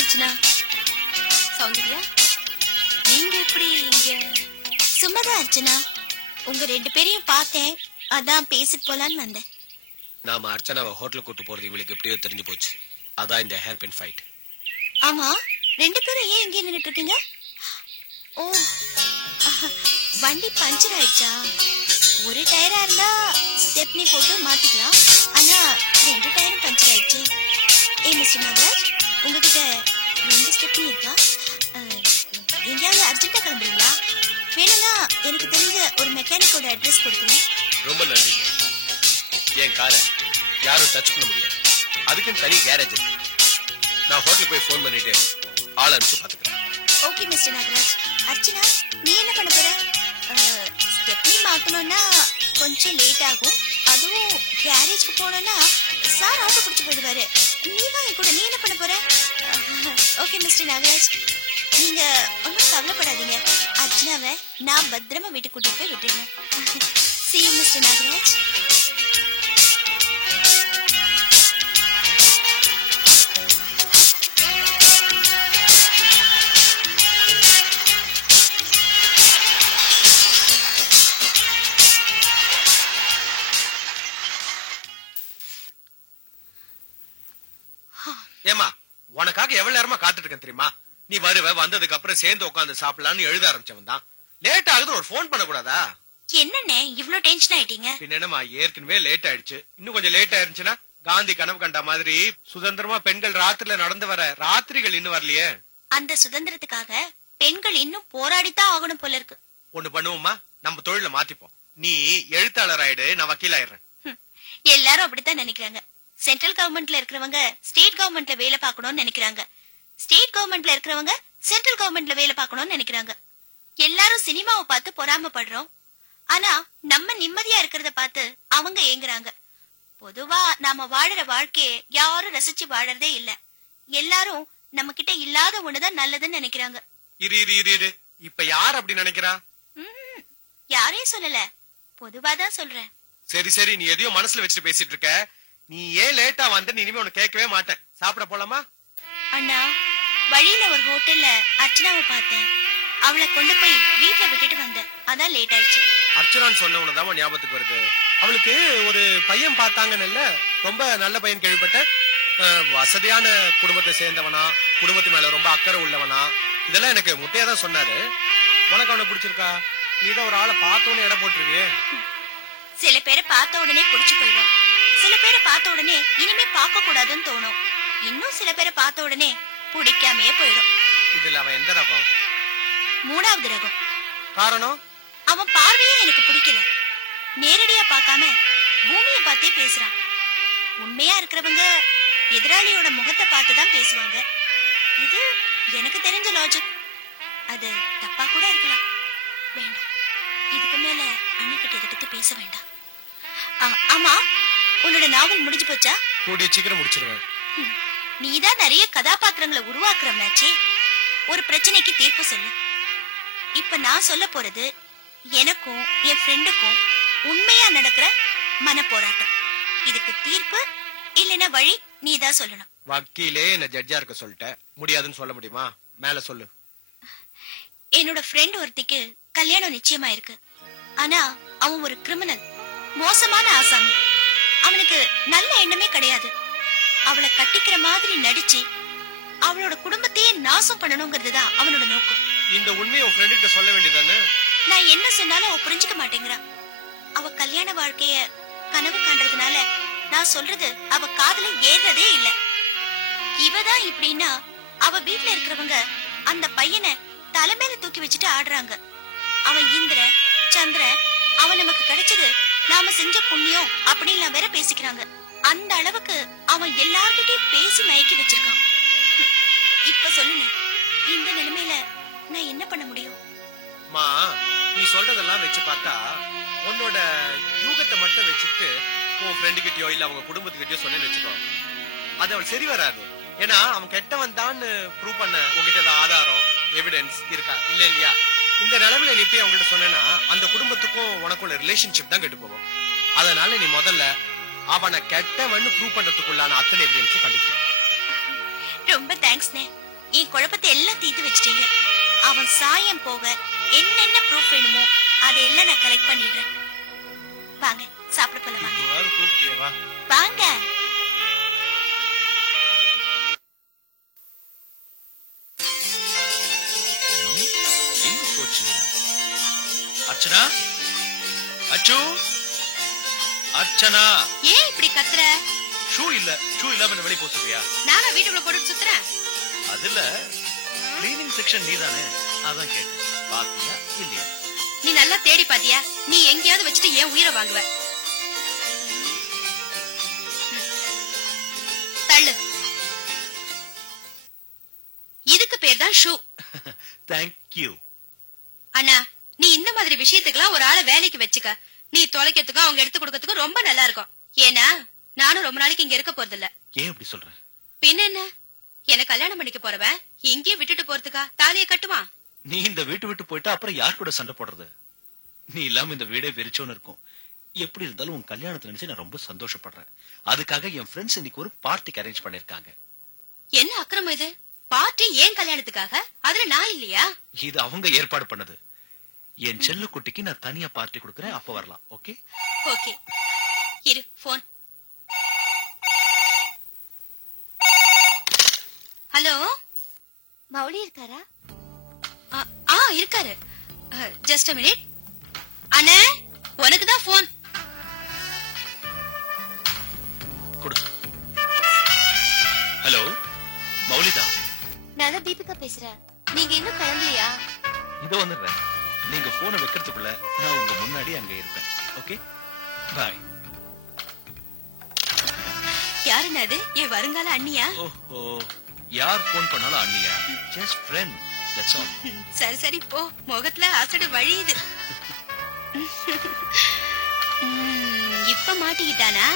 அர்ச்சனா. சௌந்தர்யா, நீங்க எப்படி இங்க? சும்மாதான் அர்ச்சனா, உங்க 2 பேரையும் பார்த்தேன், அதான் பேசிட்டு போலான்னு வந்தேன். நாம அர்ச்சனாவை ஹோட்டல் கூட்டு போறது இவளுக்கு எப்படியோ தெரிஞ்சு போச்சு. அதான் இந்த ஹேர் பின் ஃபைட். ஆமா, 2 பேரும் ஏன் இங்கே நின்னுட்டு இருக்கீங்க? ஓ, வண்டி பஞ்சர் ஆயிடுச்சா? ஒரு டயரா இருந்தா ஸ்டெப்னி போட்டு மாத்திக்கலாம். ஆனா 2 டயரும் பஞ்சர் ஆயிடுச்சு. ஏ மிஸ்டர் நாகராஜ், உங்ககிட்ட 2 ஸ்டெப்னி இருக்கா? எங்கேயாவது அர்ஜென்ட்டா கிளம்புறீங்களா? வேணும்னா எனக்கு தெரிஞ்ச ஒரு மெக்கானிக்கோட அட்ரஸ் கொடுக்குறேன். ரொம்ப நன்றிங்க. என் காரை யாரும் டச் பண்ண முடியாது. அதுக்குன்னு தனி கேரேஜ் இருக்கு. நான் ஹோட்டலுக்கு போய் போன் பண்ணிட்டு ஆள் அனுப்பிச்சு பாத்துக்கிறேன். Okay mister Nagaraj. அர்ச்சனா, நீ என்ன பண்ண போற? ஸ்டெப்னி மாத்தணும்னா கொஞ்சம் லேட் ஆகும். அதுவும் கேரேஜ்க்கு போனோம்னா சார் ஆட்டோ பிடிச்சு போயிடுவாரு. நீ வா என் கூட. நீ என்ன பண்ண போற? ஓகே மிஸ்டர் நாகராஜ், நீங்க ஒன்றும் கவலைப்படாதீங்க. அர்ச்சனாவை நான் பத்திரமா வீட்டுக்கு கூட்டிட்டு போய் விட்டுடுறேன். See you mister Nagaraj. ஏமா, உனக்காக எவ்வளவு நேரமா காத்துட்டு இருக்கேன் தெரியுமா? நீ வருவ, வந்ததுக்கு அப்புறம் சேர்ந்து உட்காந்து சாப்பிடலாம்னு எழுத ஆரம்பிச்சவன் தான். லேட் ஆகுது, ஒரு போன் பண்ண கூடாதா? என்னண்ணே இவ்ளோ டென்ஷன் ஆயிட்டீங்க? என்னமா, ஏற்கனவே லேட் ஆயிடுச்சு. இன்னும் கொஞ்சம் லேட் ஆயிருச்சுன்னா காந்தி கனவு கண்ட மாதிரி சுதந்திரமா பெண்கள் ராத்திரில நடந்து வர ராத்திரிகள் இன்னும் வரலையே. அந்த சுதந்திரத்துக்காக பெண்கள் இன்னும் போராடித்தான் ஆகணும் போல இருக்கு. ஒண்ணு பண்ணுவோமா, நம்ம தொழில மாத்திப்போம். நீ எழுத்தாளர் ஆயிடு, நான் வக்கீல் ஆயிடுறேன். எல்லாரும் அப்படித்தான் நினைக்கிறாங்க. சென்ட்ரல் கவர்மெண்ட்ல இருக்கிறவங்க ஸ்டேட் கவர்மெண்ட்ல வேலை பார்க்கணும்னு நினைக்கிறாங்க. ஸ்டேட் கவர்மெண்ட்ல இருக்கிறவங்க சென்ட்ரல் கவர்மெண்ட்ல வேலை பார்க்கணும்னு நினைக்கிறாங்க. எல்லாரும் சினிமாவை பார்த்து பொறாமப்படுறோம். ஆனா நம்ம நிம்மதியா இருக்கிறத பார்த்து அவங்க ஏங்குறாங்க. பொதுவா நாம வாழற வாழ்க்கையை யாரும் ரசிச்சு வாழறதே இல்ல. எல்லாரும் நம்ம கிட்ட இல்லாத ஒண்ணுதான் நல்லதுன்னு நினைக்கிறாங்க. இப்ப யார் அப்படி நினைக்கிறா? யாரையும் சொல்லல, பொதுவாதான் சொல்றேன். சரி சரி, நீ எதையோ மனசுல வச்சுட்டு பேசிட்டு இருக்க. நீ ஏன் லேட்டா வந்து இனிமே உனக்கு கேட்கவே மாட்டேன். சாப்பிட போலாமா? அண்ணா, வழியில ஒரு ஹோட்டல்ல அர்ச்சனாவை பார்த்தேன். அவளை கொண்டு போய் வீட்டுல விட்டுட்டு வந்தேன். அதான் லேட் ஆயிடுச்சு. அர்ச்சனான்னு சொன்ன உனதான் ஞாபகத்துக்கு வருது. அவளுக்கு ஒரு பையன் பார்த்தாங்கன்னு, ரொம்ப நல்ல பையன் கேள்விப்பட்ட. வசதியான குடும்பத்தை சேர்ந்தவனா, குடும்பத்து மேல ரொம்ப அக்கறை உள்ளவனா, இதெல்லாம் எனக்கு முட்டையாதான் சொன்னாரு. உனக்கு அவனை பிடிச்சிருக்கா? நீதான் ஒரு ஆளை பார்த்தோன்னு இடம் போட்டுருவியே. சில பேரை பார்த்த உடனே பிடிச்சு போயிடும். சில பேரை பார்த்த உடனே இனிமே பார்க்க கூடாதுன்னு தோணும். இன்னும் சில பேரை பார்த்த உடனே பிடிக்காமையே போயிடும். இதுல அவன் எந்த ரகம்? 3வது ரகம். காரணம்? அவன் பார்வையே எனக்கு பிடிக்கல. நேரடியா பார்க்காம பூமியை பார்த்தே பேசுறான். உண்மையா இருக்கிறவங்க எதிராளியோட முகத்தை பார்த்துதான் பேசுவாங்க. இது எனக்கு தெரிஞ்ச லாஜிக். அது தப்பா கூட இருக்கலாம். வேண்டாம், இதுக்கு மேல அன்னைக்கிட்ட இதை பத்தி பேச வேண்டாம். ஆமா, உன்னோட நாவல் முடிஞ்சு போச்சா? கூடிய சீக்கிரம் முடிச்சிருவேன். நீதான் நிறைய கதாபாத்திரங்களை உருவாக்குறவனாச்சே. ஒரு பிரச்சனைக்கு தீர்ப்பு சொல்லு. இப்ப நான் சொல்ல போறது எனக்கும் என் ஃப்ரெண்டுக்கும் உண்மையா நடக்கிற மன போராட்டம். இதுக்கு தீர்ப்பு இல்லைன்னா வழி நீதான் சொல்லணும். வக்கீலே என்ன ஜட்ஜா இருக்க சொல்லிட்ட, முடியாதுன்னு சொல்ல முடியுமா? மேல சொல்லு. என்னோட ஃப்ரெண்ட் ஒருத்திக்கு கல்யாணம் நிச்சயமா இருக்கு. ஆனா அவன் ஒரு கிரிமினல், மோசமான ஆசாமி. அவனுக்கு நல்ல எண்ணமே கிடையாது. அவளை கட்டிக்கிற மாதிரி நடிச்சு அவளோட குடும்பத்தையே நாசம் பண்ணணுங்கிறதுதான் அவனோட நோக்கம். இந்த உண்மையை உன் ஃப்ரெண்ட் கிட்ட சொல்ல வேண்டியதானே? நான் என்ன சொன்னாலும் அவ புரிஞ்சுக்க மாட்டேங்கிறா. அவ கல்யாண வாழ்க்கைய கனவு காண்றதுனால நான் சொல்றது அவ காதுல ஏறதே இல்ல. இவதான் இப்படின்னா அவ வீட்டுல இருக்கிறவங்க அந்த பையனை தலைமையில தூக்கி வச்சுட்டு ஆடுறாங்க. அவன் இந்திர சந்திர, அவன் நமக்கு கிடைச்சது நாம செஞ்ச புண்ணியம் அப்படின்னு வேற பேசிக்கிறாங்க. அந்த அளவுக்கு அவன் எல்லார்கிட்டயும் பேசி மயக்கி வச்சிருக்கான். இப்ப சொல்லுங்க, இந்த நிலைமையில நான் என்ன பண்ண முடியும்? மா, நீ சொல்றதெல்லாம் வச்சு பார்த்தா உன்னோட யூகத்தை மட்டும் வச்சுட்டு உன் ஃப்ரெண்டு கிட்டயோ இல்ல அவங்க குடும்பத்துக்கிட்டயோ சொன்னேன்னு வச்சுக்கோ, அது அவள் சரி வராது. ஏன்னா அவன் கெட்டவன் தான் ப்ரூவ் பண்ண உங்ககிட்ட ஆதாரம் எவிடன்ஸ் இருக்கா இல்ல இல்லையா? இந்த நிலைமையில நீ போய் அவங்ககிட்ட சொன்னா அந்த குடும்பத்துக்கும் உனக்குள்ள ரிலேஷன்ஷிப் தான் கெட்டு போகும். அதனால நீ முதல்ல அவனை கெட்டவன்னு ப்ரூவ் பண்றதுக்குள்ளான அத்தனை எவிடன்ஸ் கண்டுபிடி. ரொம்ப தேங்க்ஸ்ண்ணே. என் குழப்பத்தை எல்லாம் தீர்த்து வச்சிட்டீங்க. அவன் சாயம் போக என்னென்ன ப்ரூஃப் வேணுமோ அதெல்லாம் நான் கலெக்ட் பண்ணிடுறேன். வாங்க சாப்பிட போல. வாங்க வாங்க. அர்ச்சனா, அச்சு, அர்ச்சனா. ஏன் இப்படி கத்துற? ஷூ இல்லாம வெளிய போக சொல்றியா? நானா வீட்டுக்குள்ள போட்டு சுத்துறேன். அதுல கிளீனிங் செக்ஷன் நீதானே, அதான் கேட்டேன். பாத்தியா இல்லையா? நீ நல்லா தேடி பாத்தியா? நீ எங்கேயாவது வச்சுட்டு ஏன் உயிரை வாங்குவ? தள்ளு. இதுக்கு பேர் தான் ஷூ. தேங்க்யூ. அண்ணா, நீ இந்த மாதிரி விஷயத்துக்கெல்லாம் ஒரு ஆளை வேலைக்கு வச்சுக்க. நீ தொலைக்கிறதுக்கும் அவங்க எடுத்து கொடுக்கறதுக்கும் ரொம்ப நல்லா இருக்கும். ஏன்னா நானும் ரொம்ப நாளைக்கு இங்க இருக்க போறது இல்ல. ஏன் அப்படி சொல்ற? பின்ன என்ன, என்ன கல்யாணம் பண்ணிக்க போறவன் எங்கேயும் விட்டுட்டு போறதுக்கா தாலியை கட்டுவான்? நீ இந்த வீட்டு விட்டு போயிட்டா அப்புறம் யார் கூட சண்டை போடுறது? நீ இல்லாம இந்த வீடே வெறிச்சோன்னு இருக்கும். எப்படி இருந்தாலும் உன் கல்யாணத்தை நினைச்சு நான் ரொம்ப சந்தோஷப்படுறேன். அதுக்காக என் ஃப்ரெண்ட்ஸ் இன்னைக்கு ஒரு பார்ட்டிக்கு அரேஞ்ச் பண்ணிருக்காங்க. என்ன அக்கிரமம் இது? பார்ட்டி ஏன் கல்யாணத்துக்காக? அதுல நான் இல்லையா? இது அவங்க ஏற்பாடு பண்ணது. என் செல்ல குட்டிக்கு நான் தனியா பார்ட்டி கொடுக்கறேன், அப்ப வரலாம். Okay okay. இரு, போன். ஹலோ, மௌலி இருக்காரா? இருக்காரு. Just a minute. அண்ணே, உனக்கு தான் போன். கொடு. ஹலோ, மௌலிதா. நான் தான் தீபிகா பேசுறேன். நீங்க இன்னும் கிளம்பலையா? இதோ வந்துடுறேன். நீங்க போனை வைக்கிறதுக்குள்ள நான் உங்க முன்னாடி அங்க இருப்பேன். Okay, bye. யாருன்னா அது? என் வருங்கால அண்ணியா? ஓஹோ, யார் போன் பண்ணாலும் அண்ணியா? Just friend, that's all. சரி சரி போ, முகத்துல அசடு வழியுது. இப்ப மாட்டிக்கிட்டானா?